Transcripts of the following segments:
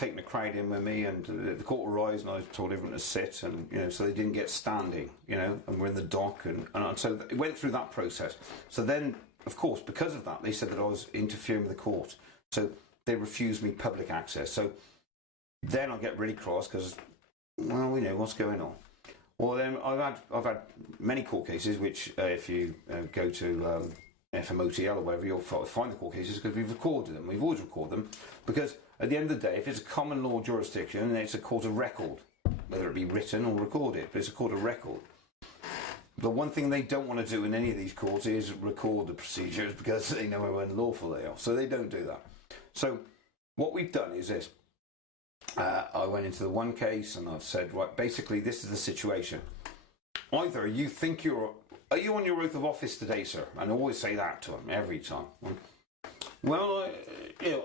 taking a crowd in with me, and the court will rise, and I told everyone to sit, and so they didn't get standing, and we're in the dock, and so it went through that process. So then, of course, because of that, they said that I was interfering with the court, so they refused me public access. So then I get really cross because, well, we know what's going on. Well, then I've had many court cases, which if you go to FMOTL or whatever, you'll find the court cases because we've recorded them. We've always recorded them because at the end of the day, if it's a common law jurisdiction, it's a court of record, whether it be written or recorded, but it's a court of record. The one thing they don't want to do in any of these courts is record the procedures because they know how unlawful they are. So they don't do that. So what we've done is this. I went into the one case and I've said, right, basically this is the situation. Either you think are you on your oath of office today, sir? And I always say that to them every time. Well,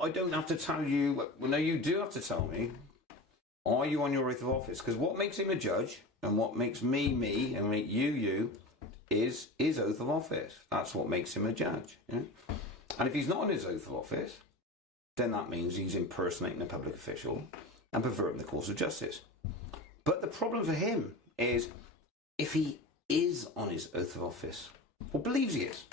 I don't have to tell you. Well, no, you do have to tell me. Are you on your oath of office? Because what makes him a judge and what makes me, me, and make you, is his oath of office. That's what makes him a judge. And if he's not on his oath of office, then that means he's impersonating a public official and perverting the course of justice. But the problem for him is if he is on his oath of office, or believes he is,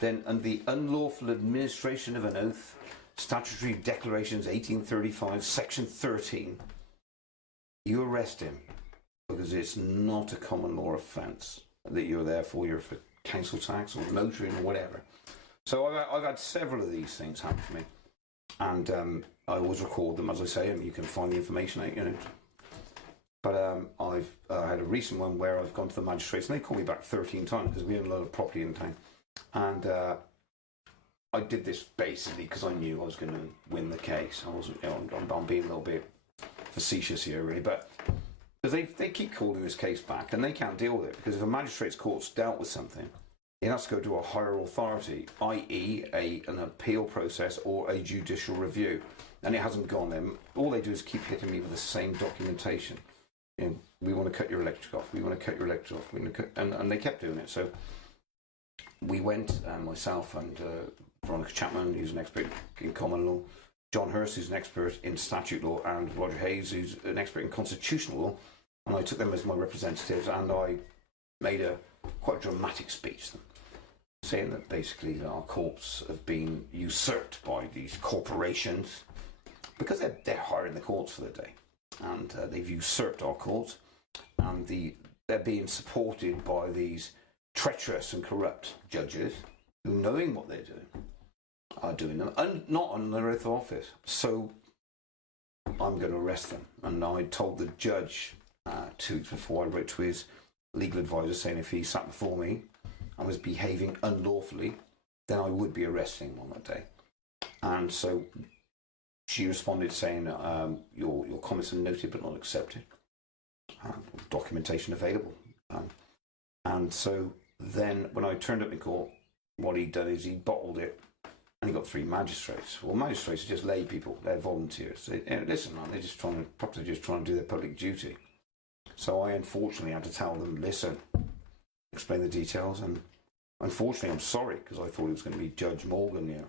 then under the unlawful administration of an oath, Statutory Declarations 1835, Section 13, you arrest him because it's not a common law offence that you're there for. You're for council tax or motoring or whatever. So I've had several of these things happen to me, and I always record them, as I say, and you can find the information out, But I've had a recent one where I've gone to the magistrates, and they called me back 13 times because we had a lot of property in town, and I did this basically because I knew I was going to win the case. I wasn't, I'm being a little bit facetious here, really, but because they keep calling this case back, and they can't deal with it because if a magistrate's court's dealt with something, it has to go to a higher authority, i.e. an appeal process or a judicial review, and it hasn't gone there. All they do is keep hitting me with the same documentation. We want to cut your electric off. We want to cut your electric off. We want to cut, and they kept doing it. So we went, myself and Veronica Chapman, who's an expert in common law, John Hurst, who's an expert in statute law, and Roger Hayes, who's an expert in constitutional law, and I took them as my representatives, and I made a quite dramatic speech to them, saying that basically our courts have been usurped by these corporations because they're hiring the courts for the day. And they've usurped our courts, and they're being supported by these treacherous and corrupt judges who, knowing what they're doing, are doing them, and not on their oath of office. So I'm going to arrest them. And I told the judge 2 weeks before, I wrote to his legal advisor saying if he sat before me and was behaving unlawfully, then I would be arresting him on that day. And so she responded saying, your comments are noted but not accepted. Documentation available. And so then when I turned up in court, what he'd done is he bottled it, and he got 3 magistrates. Well, magistrates are just lay people. They're volunteers. Listen, man, they're just trying to do their public duty. So I unfortunately had to tell them, listen, explain the details, and unfortunately I'm sorry because I thought it was going to be Judge Morgan here.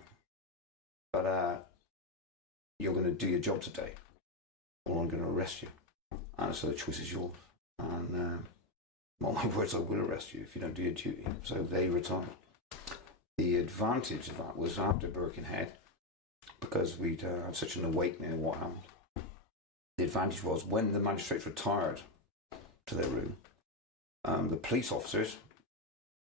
But you're going to do your job today, or I'm going to arrest you. And so the choice is yours. And well, my words, I will arrest you if you don't do your duty. So they retired. The advantage of that was after Birkenhead, because we'd had such an awakening of what happened. The advantage was when the magistrates retired to their room, the police officers,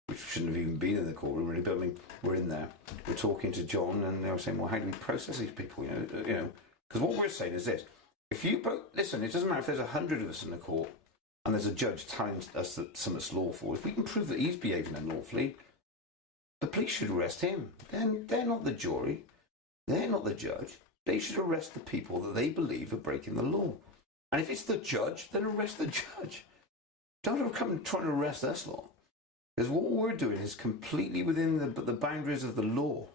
which shouldn't have even been in the courtroom really, but I mean, we're in there. We're talking to John, and they were saying, "Well, how do we process these people?" Because what we're saying is this: if you listen, it doesn't matter if there's 100 of us in the court, and there's a judge telling us that something's lawful. If we can prove that he's behaving unlawfully, the police should arrest him. Then they're not the jury, they're not the judge. They should arrest the people that they believe are breaking the law. And if it's the judge, then arrest the judge. Don't come and try to arrest us lot. Because what we're doing is completely within the boundaries of the law.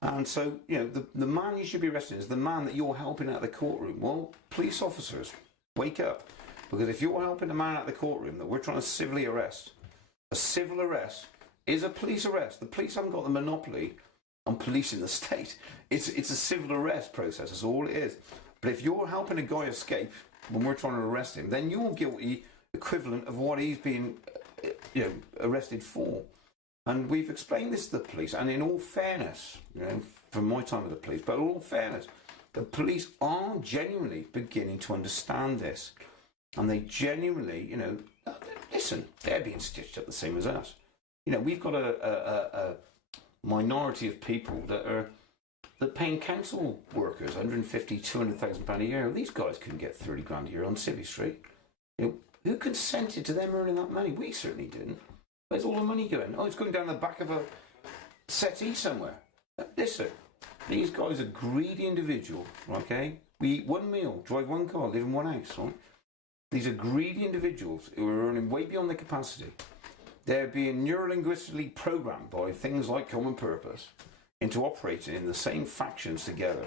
And so, the man you should be arresting is the man that you're helping out of the courtroom. Well, police officers, wake up. Because if you're helping a man out of the courtroom that we're trying to civilly arrest, a civil arrest is a police arrest. The police haven't got the monopoly I'm policing the state. It's a civil arrest process. That's all it is. But if you're helping a guy escape when we're trying to arrest him, then you're guilty equivalent of what he's been, arrested for. And we've explained this to the police. And in all fairness, from my time with the police, but in all fairness, the police are genuinely beginning to understand this. And they genuinely, listen, they're being stitched up the same as us. We've got a minority of people that paying council workers 150, 200,000 pound a year. These guys couldn't get 30 grand a year on Civvy Street. Who consented to them earning that money? We certainly didn't. Where's all the money going? Oh, it's going down the back of a settee somewhere. Listen, these guys are greedy individuals, okay? We eat one meal, drive one car, live in one house, right? These are greedy individuals who are earning way beyond their capacity. They're being neurolinguistically programmed by things like common purpose into operating in the same factions together.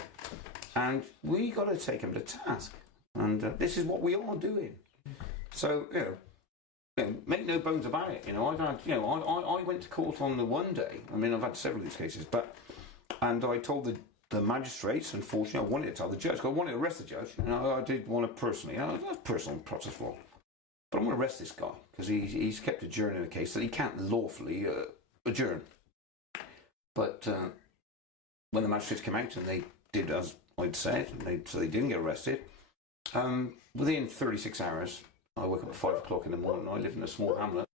And we got to take them to task. And this is what we are doing. So, make no bones about it. I've had, I went to court on the one day. I mean, I've had several of these cases, and I told the magistrates, unfortunately, I wanted to tell the judge, because I wanted to arrest the judge. I did want to personally, that's personal process for him. But I'm going to arrest this guy, because he's kept adjourning a case that he can't lawfully adjourn. But when the magistrates came out and they did as I'd said, so they didn't get arrested, within 36 hours, I woke up at 5 o'clock in the morning. I live in a small hamlet.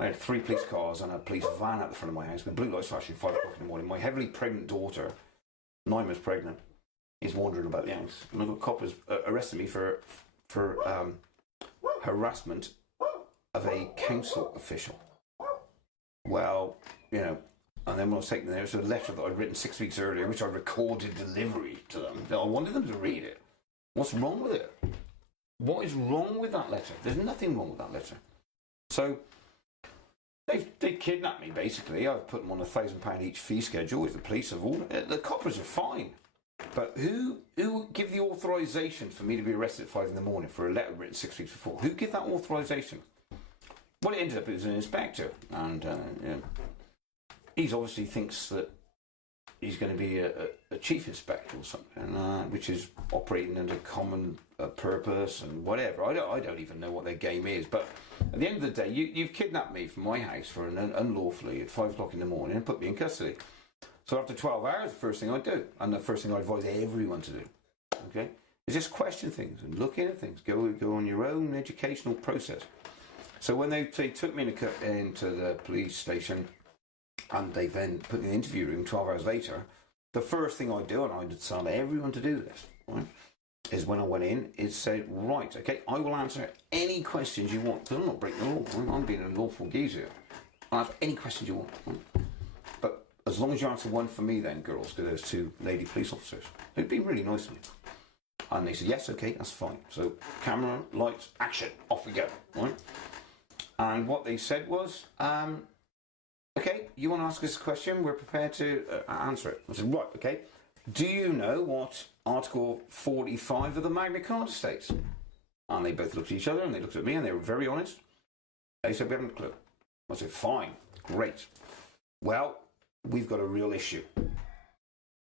I had 3 police cars and a police van at the front of my house with blue lights flashing 5 o'clock in the morning. My heavily pregnant daughter, 9 months pregnant, is wandering about the house. And I've got coppers arresting me for harassment of a council official. Well, and then when I was taken there, was a letter that I'd written 6 weeks earlier, which I recorded delivery to them. I wanted them to read it. What's wrong with it? What is wrong with that letter? There's nothing wrong with that letter. So they kidnapped me, basically. I've put them on £1,000 each fee schedule with the police of all. The coppers are fine. But who give the authorisation for me to be arrested at 5 in the morning for a letter written 6 weeks before? Who give that authorisation? Well, it ended up it was an inspector. And he obviously thinks that he's going to be a chief inspector or something, which is operating under common purpose and whatever. I don't even know what their game is. But at the end of the day, you've kidnapped me from my house for unlawfully at 5 o'clock in the morning and put me in custody. So after 12 hours, the first thing I do, and the first thing I advise everyone to do, okay, is just question things and look into things. Go on your own educational process. So when they took me into the police station, and they then put me in the interview room 12 hours later, the first thing I do, and I tell everyone to do this, right, is when I went in, is say, right, okay, I will answer any questions you want. I'm not breaking the law. I'm being a lawful geezer. I'll answer any questions you want. Right? But as long as you answer one for me then, girls, because there's 2 lady police officers, who'd been really nice to me. And they said, yes, okay, that's fine. So camera, lights, action, off we go, right? And what they said was, okay, you want to ask us a question? We're prepared to answer it. I said, right, okay. Do you know what Article 45 of the Magna Carta states? And they both looked at each other and they looked at me and they were very honest. They said, we haven't a clue. I said, fine, great. Well, we've got a real issue.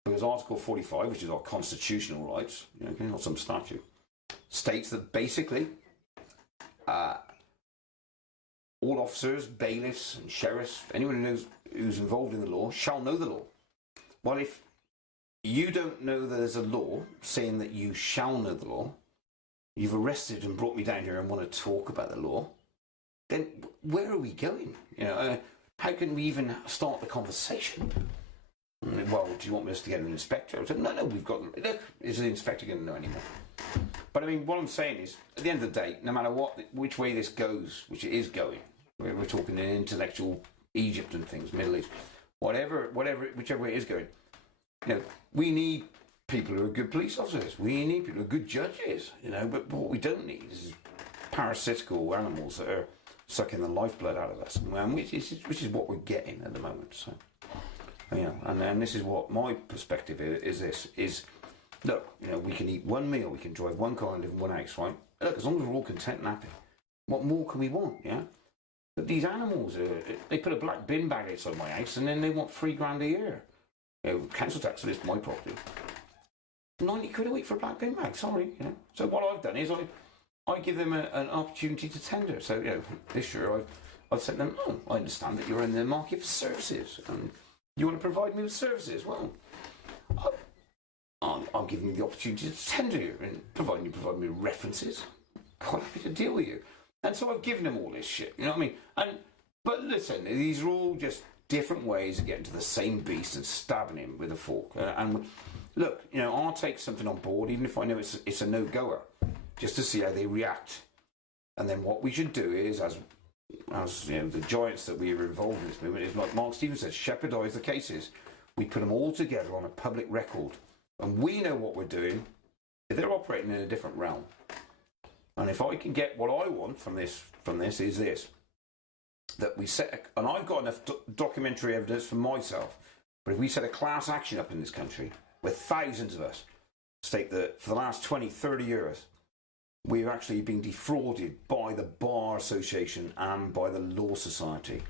Because Article 45, which is our constitutional rights, okay, not some statute, states that basically all officers, bailiffs and sheriffs, anyone who's involved in the law, shall know the law. Well, if you don't know there's a law saying that you shall know the law, you've arrested and brought me down here and want to talk about the law, then where are we going? How can we even start the conversation? Well, do you want us to get an inspector? I said, no, we've got... Look, is the inspector going to know anymore? But I mean, what I'm saying is, at the end of the day, no matter which way this goes, which it is going, we're talking in intellectual Egypt and things, Middle East, whichever way it is going, we need people who are good police officers. We need people who are good judges, but what we don't need is parasitical animals that are sucking the lifeblood out of us, which is what we're getting at the moment. So, and this is what my perspective is, look, we can eat one meal, we can drive one car and live in one house, right? Look, as long as we're all content and happy, what more can we want, yeah? But these animals, they put a black bin bag outside my house and then they want £3 grand a year. council tax for this, my property. 90 quid a week for a black bin bag, sorry. So what I've done is I give them an opportunity to tender. So, this year I've said to them, I understand that you're in the market for services. And you want to provide me with services? Well, I'm giving you the opportunity to tender you, and providing you provide me with references, quite happy to deal with you. And so I've given them all this shit, you know what I mean? But listen, these are all just different ways of getting to the same beast and stabbing him with a fork. And look, I'll take something on board, even if I know it's a no-goer, just to see how they react. And then what we should do is, as the giants that we are involved in this movement, is like Mark Stevens says, shepherdise the cases. We put them all together on a public record, and we know what we're doing. If they're operating in a different realm, and if I can get what I want from this is this, that we set, and I've got enough documentary evidence for myself, but if we set a class action up in this country, where thousands of us state that for the last 20, 30 years, we've actually been defrauded by the Bar Association and by the Law Society.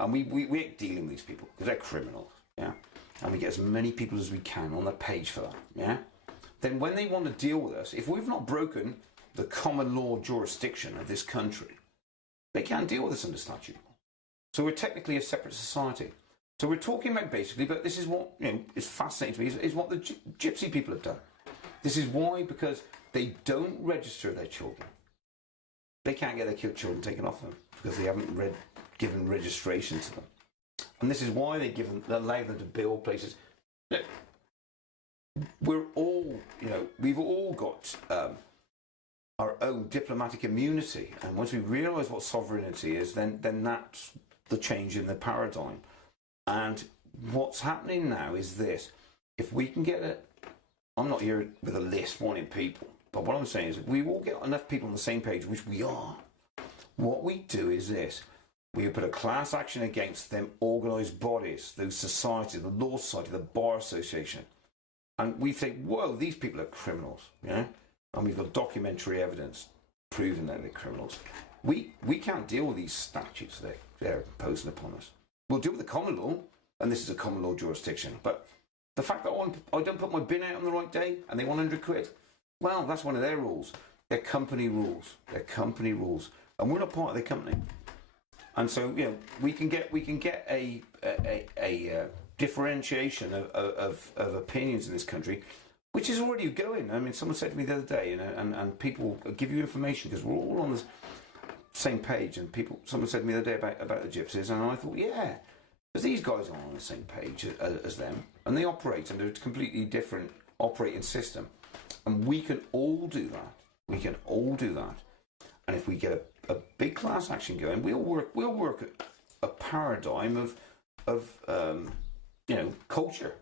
And we ain't dealing with these people, because they're criminals, and we get as many people as we can on the page for that, Then when they want to deal with us, if we've not broken the common law jurisdiction of this country, they can't deal with us under statute. So we're technically a separate society. So we're talking about basically, but this is what is fascinating to me, is what the gypsy people have done. This is why, because they don't register their children. They can't get their children taken off them because they haven't given registration to them. And this is why they allow them to build places. We're all, we've all got our own diplomatic immunity, and once we realise what sovereignty is, then that's the change in the paradigm. And what's happening now is this: if we can get I'm not here with a list wanting people, but what I'm saying is, if we all get enough people on the same page, which we are, what we do is this: we put a class action against them organised bodies, those societies, the Law Society, the Bar Association, and we think, whoa, these people are criminals, and we've got documentary evidence proving that they're criminals. We can't deal with these statutes they're imposing upon us. We'll deal with the common law, and this is a common law jurisdiction, but the fact that I don't put my bin out on the right day and they want 100 quid, well, that's one of their rules. They're company rules. They're company rules, and we're not part of their company. And so, we can get a differentiation of opinions in this country, which is already going. I mean, someone said to me the other day, and people give you information because we're all on the same page. And someone said to me the other day about the gypsies, and I thought, yeah, because these guys are on the same page as them, and they operate under a completely different operating system, and we can all do that. We can all do that, and if we get a big class action going, we'll work a paradigm of culture.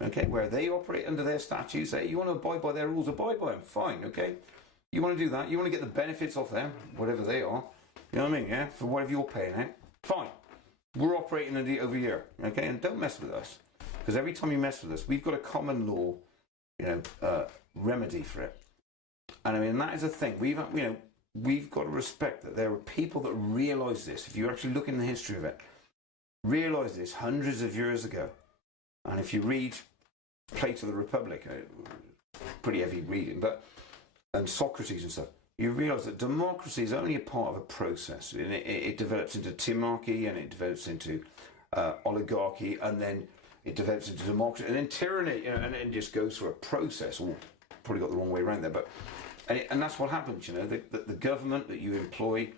Okay, where they operate under their statutes, say you want to abide by their rules, abide by them, fine, okay? You want to do that, you want to get the benefits off them, whatever they are, you know what I mean, for whatever you're paying out, fine. We're operating over here, okay? And don't mess with us, because every time you mess with us, we've got a common law, remedy for it. And I mean, that is a thing. We've got to respect that there are people that realise this. If you actually look in the history of it, realise this hundreds of years ago. And if you read Plato the Republic, pretty heavy reading, and Socrates and stuff, you realise that democracy is only a part of a process. It develops into tyranny, and it develops into oligarchy, and then it develops into democracy, and then tyranny, and it just goes through a process. Or probably got the wrong way around there, and that's what happens. The government that you employ,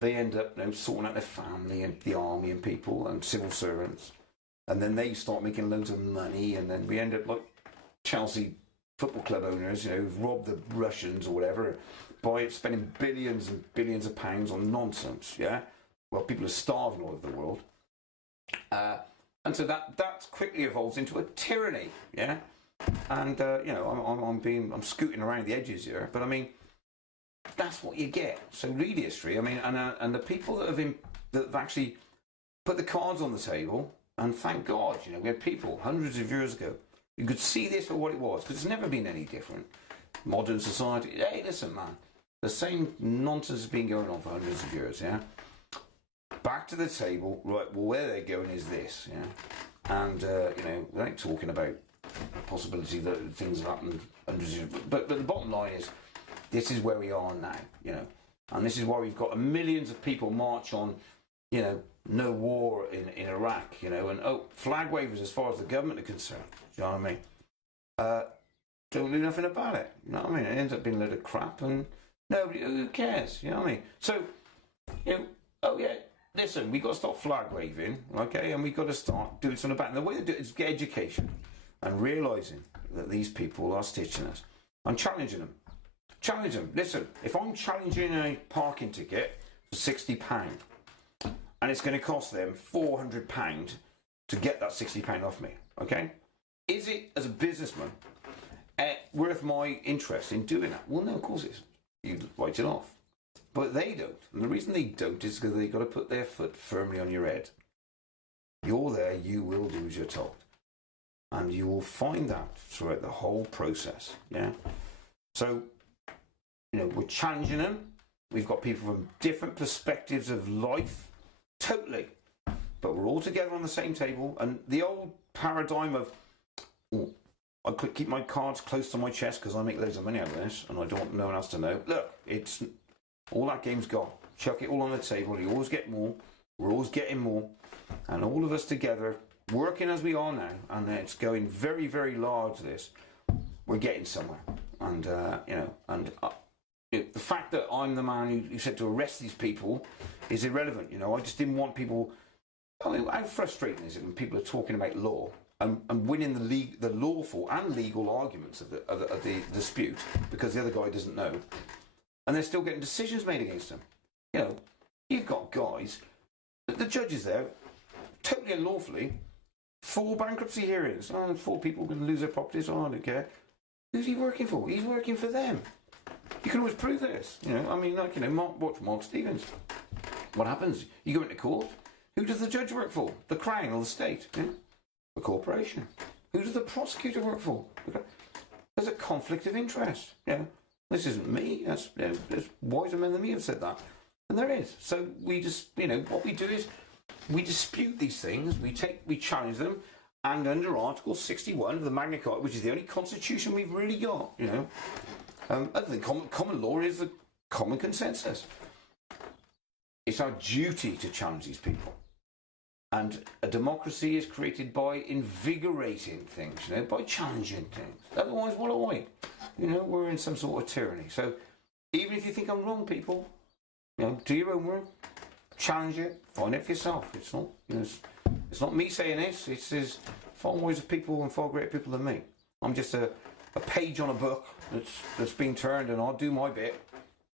they end up sorting out their family and the army and people and civil servants. And then they start making loads of money, and then we end up like Chelsea football club owners, who've robbed the Russians or whatever by spending billions and billions of pounds on nonsense, Well, people are starving all over the world. And so that quickly evolves into a tyranny, And, I'm scooting around the edges here, but I mean, that's what you get. So read history, I mean, and the people that have actually put the cards on the table. And thank God, we had people hundreds of years ago who could see this for what it was, because it's never been any different. Modern society, hey, listen, man, the same nonsense has been going on for hundreds of years, Back to the table, right, well, where they're going is this, And, you know, we ain't talking about the possibility that things have happened hundreds of years. But the bottom line is, this is where we are now, you know. And this is why we've got millions of people march on, you know, no war in Iraq, you know, and flag wavers as far as the government are concerned. Do you know what I mean? Don't do nothing about it. You know what I mean? It ends up being a load of crap, and nobody, who cares? You know what I mean? So, you know, listen, we've got to stop flag waving, okay, and we've got to start doing something about it. And the way to do it is get education and realising that these people are stitching us. I'm challenging them. Challenge them. Listen, if I'm challenging a parking ticket for £60 and it's going to cost them £400 to get that £60 off me, okay? Is it, as a businessman, worth my interest in doing that? Well, no, of course it isn't. You write it off. But they don't. And the reason they don't is because they've got to put their foot firmly on your head. You're there, you will do as you're told. And you will find that throughout the whole process, yeah? So, you know, we're challenging them. We've got people from different perspectives of life, totally. But we're all together on the same table. And the old paradigm of, I could keep my cards close to my chest because I make loads of money out of this and I don't want no one else to know. Look, it's all that game's gone. Chuck it all on the table. You always get more. We're always getting more. And all of us together, working as we are now, and it's going very, very large, this, we're getting somewhere. And, you know, and the fact that I'm the man who said to arrest these people is irrelevant. You know, I just didn't want people. I mean, how frustrating is it when people are talking about law and winning the lawful and legal arguments of the dispute because the other guy doesn't know, and they're still getting decisions made against them. You know, you've got guys, the judges there, totally unlawfully, 4 bankruptcy hearings. 4 people going to lose their properties. I don't care. Who's he working for? He's working for them. You can always prove this. You know, I mean, like, you know, watch Mark Stevens. What happens? You go into court. Who does the judge work for? The Crown or the state? Yeah? The corporation. Who does the prosecutor work for? There's a conflict of interest. Yeah, this isn't me. There's wiser men than me have said that, and there is. So we just, you know, what we do is we dispute these things. We challenge them, and under Article 61 of the Magna Carta, which is the only constitution we've really got, you know, other than common law is the common consensus. It's our duty to challenge these people. And a democracy is created by invigorating things, you know, by challenging things. Otherwise, what are we? You know, we're in some sort of tyranny. So even if you think I'm wrong, people, you know, do your own work, challenge it, find it for yourself. It's not, you know, it's not me saying this. It's far wiser people and far greater people than me. I'm just a page on a book that's been turned, and I'll do my bit,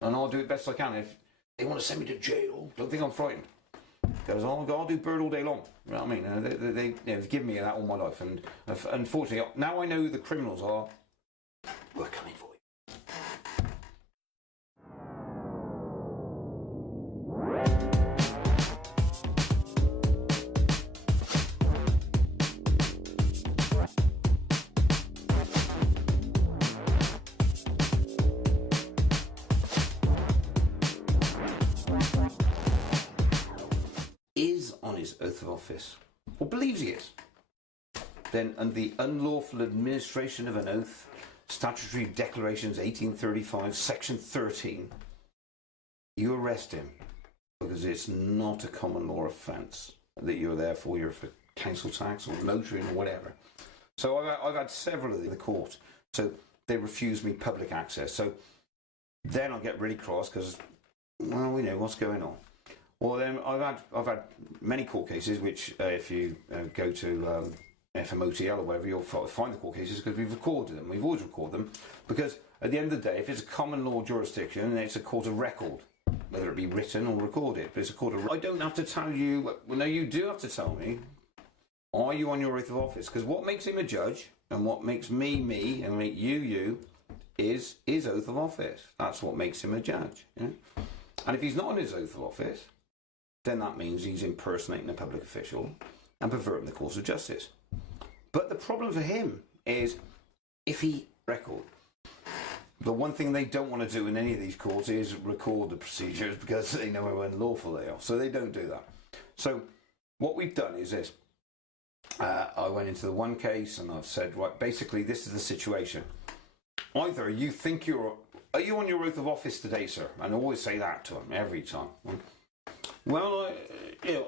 and I'll do it best I can. If they want to send me to jail, don't think I'm frightened. Because I'll do bird all day long. You know what I mean? They've given me that all my life, and unfortunately, now I know who the criminals are. We're coming for you. Is on his oath of office, or believes he is, then under the unlawful administration of an oath, Statutory Declarations 1835, Section 13, you arrest him because it's not a common law offence that you're there for. You're for council tax or motoring or whatever. So I've had several of the court. So they refuse me public access. So then I get really cross because, well, we know what's going on. Well, then I've had many court cases, which if you go to FMOTL or wherever, you'll find the court cases because we've recorded them. We've always recorded them because at the end of the day, if it's a common law jurisdiction, it's a court of record, whether it be written or recorded. But it's a court of. I don't have to tell you. Well, no, you do have to tell me. Are you on your oath of office? Because what makes him a judge and what makes me me and make you is his oath of office. That's what makes him a judge. Yeah? And if he's not on his oath of office, then that means he's impersonating a public official and perverting the course of justice. But the problem for him is if he record. The one thing they don't want to do in any of these courts is record the procedures because they know how unlawful they are. So they don't do that. So what we've done is this. I went into the one case and I've said, right, basically this is the situation. Either you think are you on your oath of office today, sir? And I always say that to them every time. Well, you know,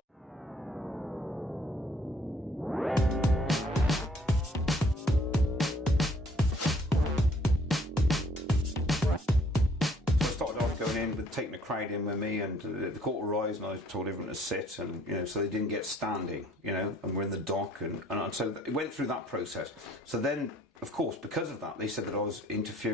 going in with taking the crowd in with me, and the court will rise and I told everyone to sit, and so they didn't get standing, and we're in the dock, and so it went through that process. So then, of course, because of that, they said that I was interfering